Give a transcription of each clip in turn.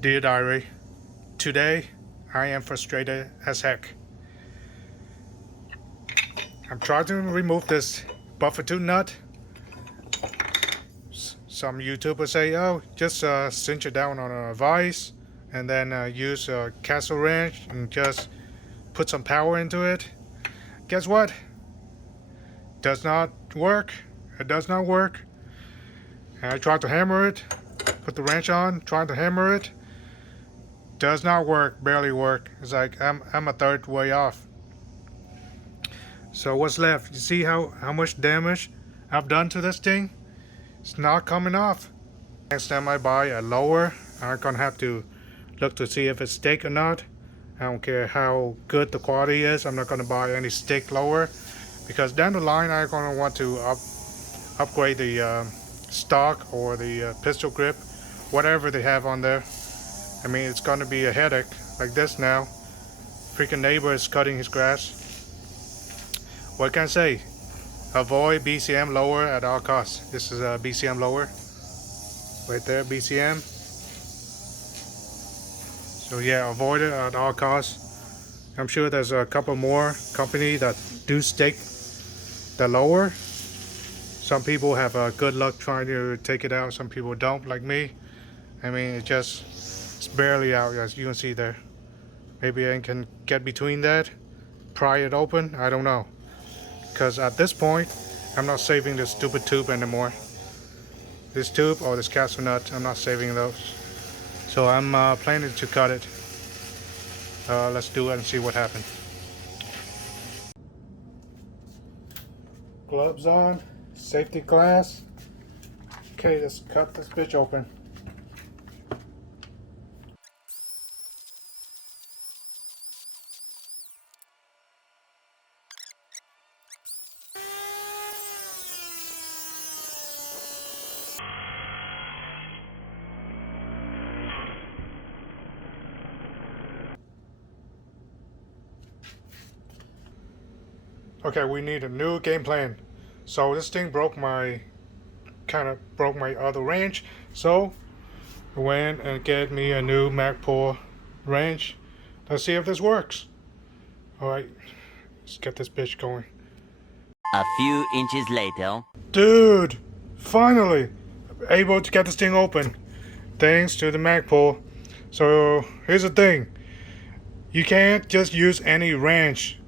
Dear Diary, today I am frustrated as heck. I'm trying to remove this buffer tube nut. Some YouTubers say, oh, just cinch it down on a vise and then use a castle wrench and just put some power into it. Guess what? Does not work. It does not work. And I tried to hammer it, put the wrench on, trying to hammer it. Does not work, barely work. It's like I'm a third way off. So what's left? You see how much damage I've done to this thing? It's not coming off. Next time I buy a lower, I'm gonna have to look to see if it's stick or not. I don't care how good the quality is. I'm not gonna buy any stick lower because down the line I'm gonna want to upgrade the stock or the pistol grip, whatever they have on there. I mean, it's gonna be a headache like this now. Freaking neighbor is cutting his grass. What can I say? Avoid BCM lower at all costs. This is a BCM lower. Right there, BCM. So yeah, avoid it at all costs. I'm sure there's a couple more companies that do stick the lower. Some people have good luck trying to take it out. Some people don't, like me. I mean, it's barely out, as you can see there. Maybe I can get between that, pry it open. I don't know. Because at this point, I'm not saving this stupid tube anymore. This tube or this castle nut, I'm not saving those. So I'm planning to cut it. Let's do it and see what happens. Gloves on, safety glass. Okay, let's cut this bitch open. Okay, we need a new game plan. So this thing kind of broke my other wrench. So I went and get me a new Magpul Ranch. Let's see if this works. Alright, let's get this bitch going. A few inches later. Dude, finally able to get this thing open. Thanks to the Magpul. So here's the thing. You can't just use any wrench.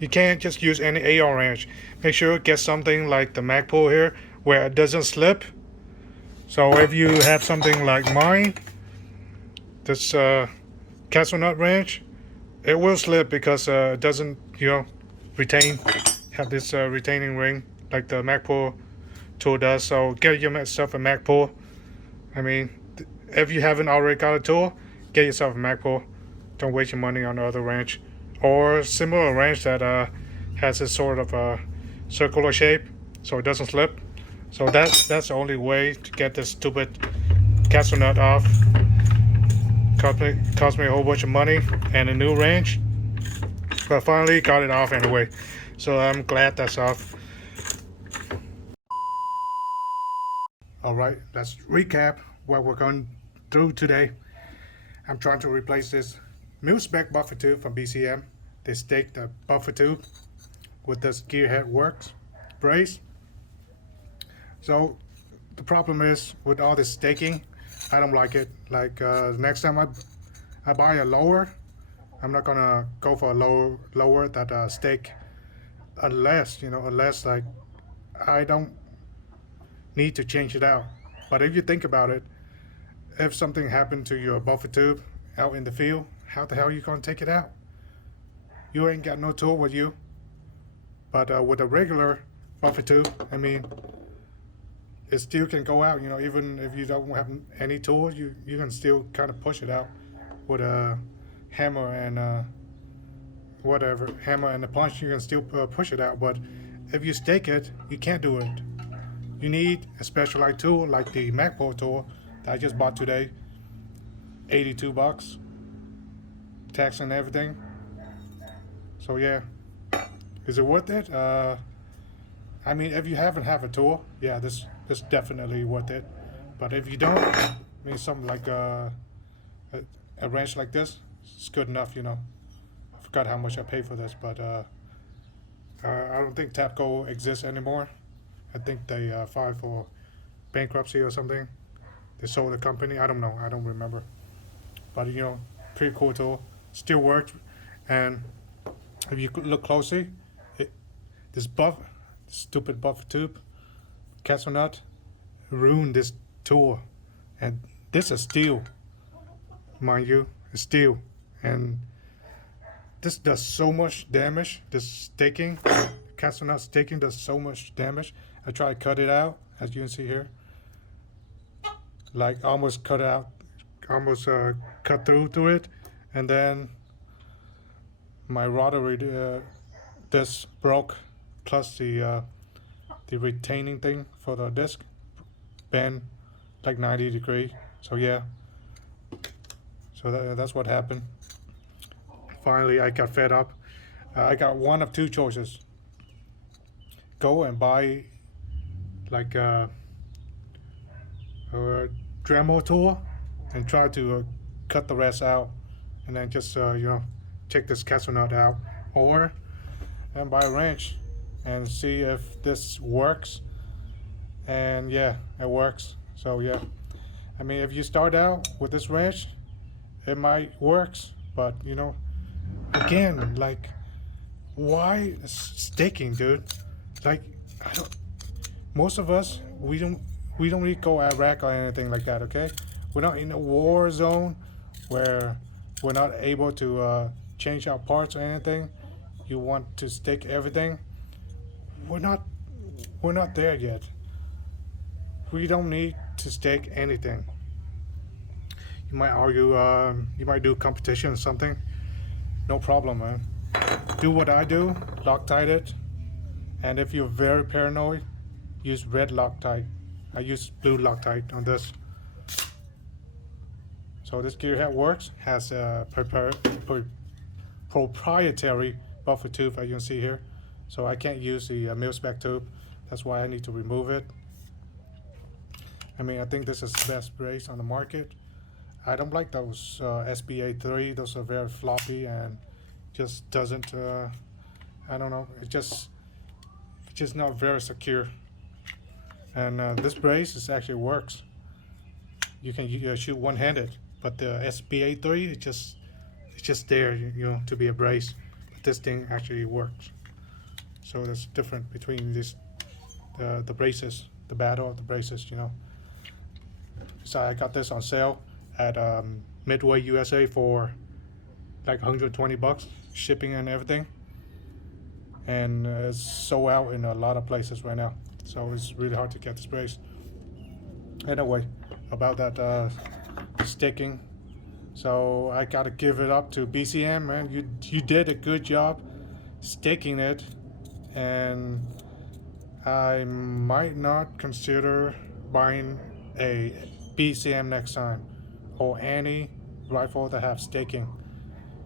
You can't just use any AR wrench. Make sure you get something like the Magpul here where it doesn't slip. So if you have something like mine, this castle nut wrench, it will slip because it doesn't, have this retaining ring like the Magpul tool does. So get yourself a Magpul. I mean, if you haven't already got a tool, get yourself a Magpul. Don't waste your money on the other wrench. Or similar wrench that has a sort of a circular shape so it doesn't slip. So that's the only way to get this stupid castle nut off. Cost me a whole bunch of money and a new wrench, but finally got it off anyway. So I'm glad that's off. Alright, let's recap what we're going through today. I'm trying to replace this mil-spec buffer tube from BCM. They stake the buffer tube with this gearhead works brace. So the problem is with all this staking, I don't like it. Like next time I buy a lower, I'm not gonna go for a lower that stake unless like I don't need to change it out. But if you think about it, if something happened to your buffer tube out in the field, how the hell are you gonna take it out? You ain't got no tool with you. But with a regular buffer tube, I mean, it still can go out. Even if you don't have any tools, you can still kind of push it out with a hammer and whatever, hammer and a punch. You can still push it out. But if you stake it, you can't do it. You need a specialized tool like the Magpul tool that I just bought today. $82, tax and everything. So yeah, is it worth it? I mean, if you haven't have a tool, yeah, this definitely worth it. But if you don't, I mean, something like a wrench like this is good enough, you know. I forgot how much I paid for this, but I don't think Tapco exists anymore. I think they filed for bankruptcy or something. They sold the company. I don't know. I don't remember. But you know, pretty cool tool. Still works. And if you look closely, this stupid buffer tube, castle nut, ruined this tool. And this is steel, mind you, it's steel. And this does so much damage. This staking, castle nut staking does so much damage. I try to cut it out, as you can see here. Like almost cut out, almost cut through it, and then my rotary disc broke, plus the retaining thing for the disc bent like 90 degrees. So yeah, so that's what happened. Finally, I got fed up. I got one of two choices: go and buy like a Dremel tool and try to cut the rest out, and then just you know, take this castle nut out, or and buy a wrench and see if this works. And yeah, it works. So yeah, I mean, if you start out with this wrench, it might works, but you know, again, like, why staking, dude? Like, I don't, most of us, we don't really go Iraq or anything like that, okay? We're not in a war zone where we're not able to change our parts or anything. You want to stake everything. We're not there yet. We don't need to stake anything. You might argue, you might do competition or something. No problem, man. Do what I do, Loctite it. And if you're very paranoid, use red Loctite. I use blue Loctite on this. So this gear head works, has a proprietary buffer tube, as you can see here. So I can't use the mil-spec tube. That's why I need to remove it. I mean, I think this is the best brace on the market. I don't like those SBA3. Those are very floppy and just doesn't, I don't know, it's just not very secure. And this brace actually works. You can shoot one-handed, but the SBA3 it's just there, you know, to be a brace. But this thing actually works. So there's difference between this, the braces, the battle of the braces, you know. So I got this on sale at Midway USA for like 120 bucks, shipping and everything. And it's sold out in a lot of places right now. So it's really hard to get this brace. Anyway, about that staking. So I gotta give it up to BCM, man. You did a good job staking it, and I might not consider buying a BCM next time, or any rifle that have staking,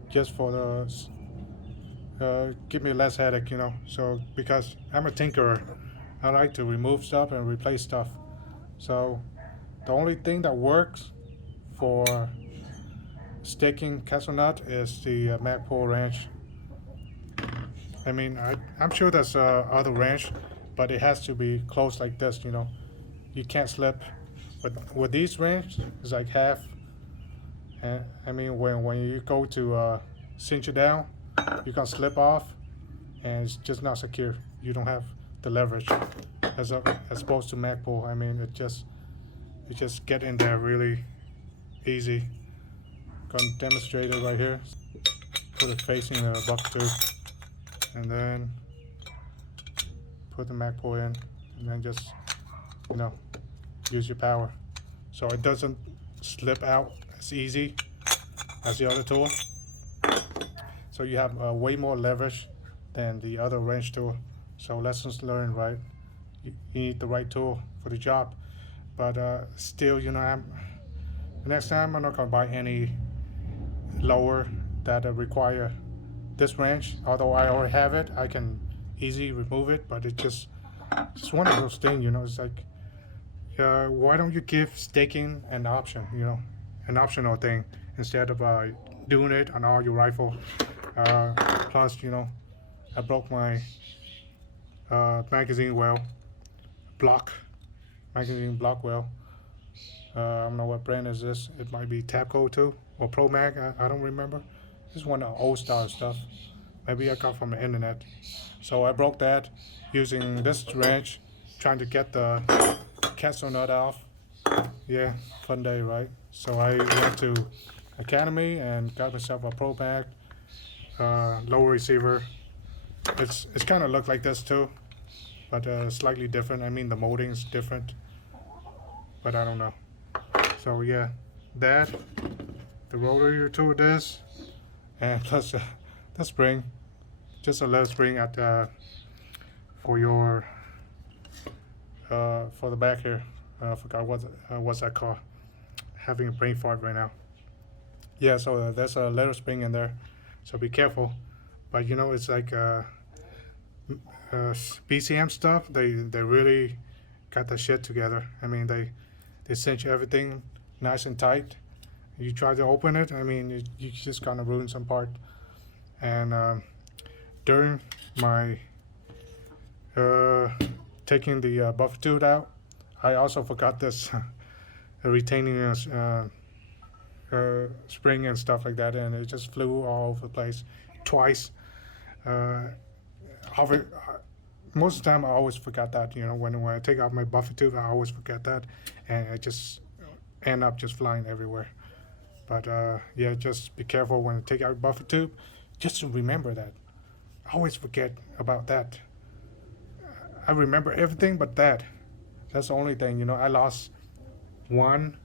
just for the give me less headache, you know. So because I'm a tinkerer, I like to remove stuff and replace stuff. So the only thing that works for staking castle nut is the Magpul Ranch. I mean, I'm sure there's other ranch, but it has to be close like this, you know. You can't slip. But with these ranch, it's like half. And I mean, when you go to cinch it down, you can slip off, and it's just not secure. You don't have the leverage as opposed to Magpul. I mean, it just get in there really easy. Gonna demonstrate it right here. Put it facing the buffer tube, and then put the Magpul in, and then just, you know, use your power, so it doesn't slip out as easy as the other tool. So you have way more leverage than the other wrench tool. So lessons learned, right? You need the right tool for the job. But still, you know, the next time I'm not gonna buy any lower that require this wrench. Although I already have it, I can easily remove it. But it's just one of those things, you know. It's like, why don't you give staking an option, you know? an optional thing instead of doing it on all your rifle. Plus, I broke my magazine well magazine block well. I don't know what brand is this. It might be Tapco too or Pro Mag. I don't remember. This is one of the old style stuff. Maybe I got from the internet. So I broke that using this wrench, trying to get the castle nut off. Yeah, fun day, right? So I went to Academy and got myself a Pro Mag lower receiver. It's kind of look like this too, but slightly different. I mean the molding's different, but I don't know. So yeah, that the rotary tool this, and plus the spring, just a little spring at for your for the back here. I forgot what's that called. Having a brain fart right now. Yeah, so there's a little spring in there, so be careful. But it's like BCM stuff. They really got the shit together. I mean they cinch everything nice and tight. You try to open it, I mean you just gonna ruin some part. And during my taking the buffer tube out, I also forgot this retaining spring and stuff like that, and it just flew all over the place twice. Most of the time I always forgot that, when I take out my buffer tube, I always forget that, and I just end up just flying everywhere. But yeah, just be careful when you take out buffer tube. Just remember that. I always forget about that. I remember everything but that. That's the only thing. I lost one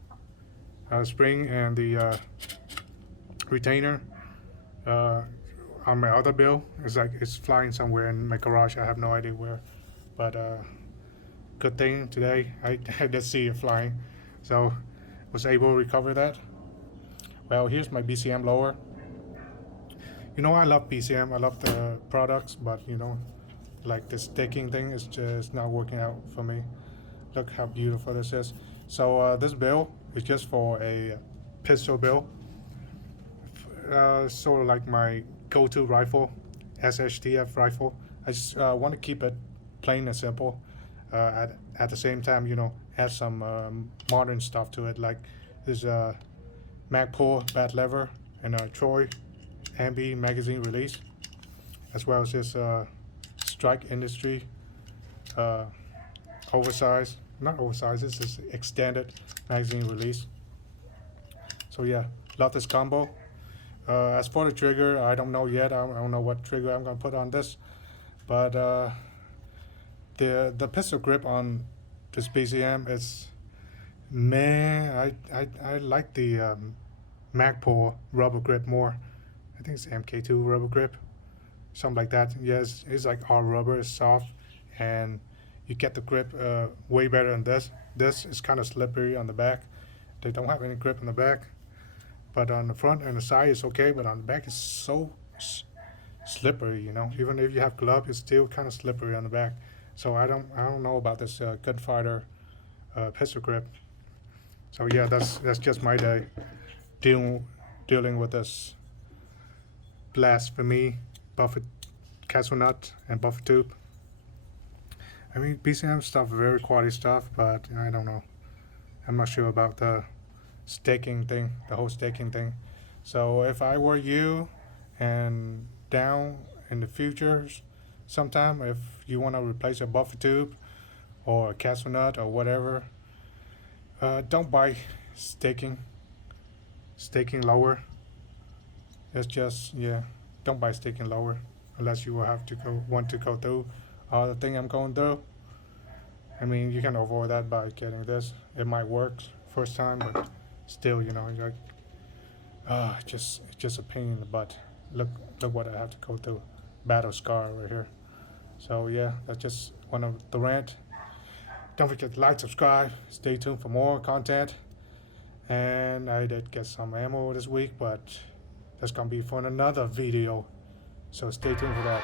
spring and the retainer on my other bill. It's flying somewhere in my garage. I have no idea where. But good thing today I did see it flying, so was able to recover that. Well, here's my BCM lower. I love BCM. I love the products, but like the sticking thing is just not working out for me. Look how beautiful this is. So this bill is just for a pistol bill. Sort of like my go-to rifle, SHTF rifle. I just want to keep it plain and simple. At the same time, add some modern stuff to it. Like there's a Magpul bat lever and a Troy Ambi magazine release, as well as this Strike Industry oversized, not oversized, this is extended magazine release. So yeah, love this combo. As for the trigger, I don't know yet. I don't know what trigger I'm gonna put on this, but the pistol grip on this BCM is, man, I like the Magpul rubber grip more. I think it's MK2 rubber grip, something like that. Yes, it's like all rubber, it's soft, and you get the grip way better than this. This is kind of slippery on the back. They don't have any grip on the back, but on the front and the side it's okay, but on the back it's so slippery. Even if you have glove, it's still kind of slippery on the back. So I don't know about this Gunfighter pistol grip. So yeah, that's just my day dealing with this blasphemy buffer castle nut and buffer tube. I mean BCM stuff, very quality stuff, but I don't know. I'm not sure about the staking thing, the whole staking thing. So if I were you, and down in the future sometime, if you want to replace a buffer tube or a castle nut or whatever, don't buy staking lower. It's just, yeah, don't buy staking lower unless you will have to want to go through all the thing I'm going through. I mean, you can avoid that by getting this. It might work first time, but still, you're like, it's just a pain in the butt. Look what I have to go through. Battle scar right here. So yeah, that's just one of the rant. Don't forget to like, subscribe, stay tuned for more content. And I did get some ammo this week, but that's gonna be for another video. So stay tuned for that.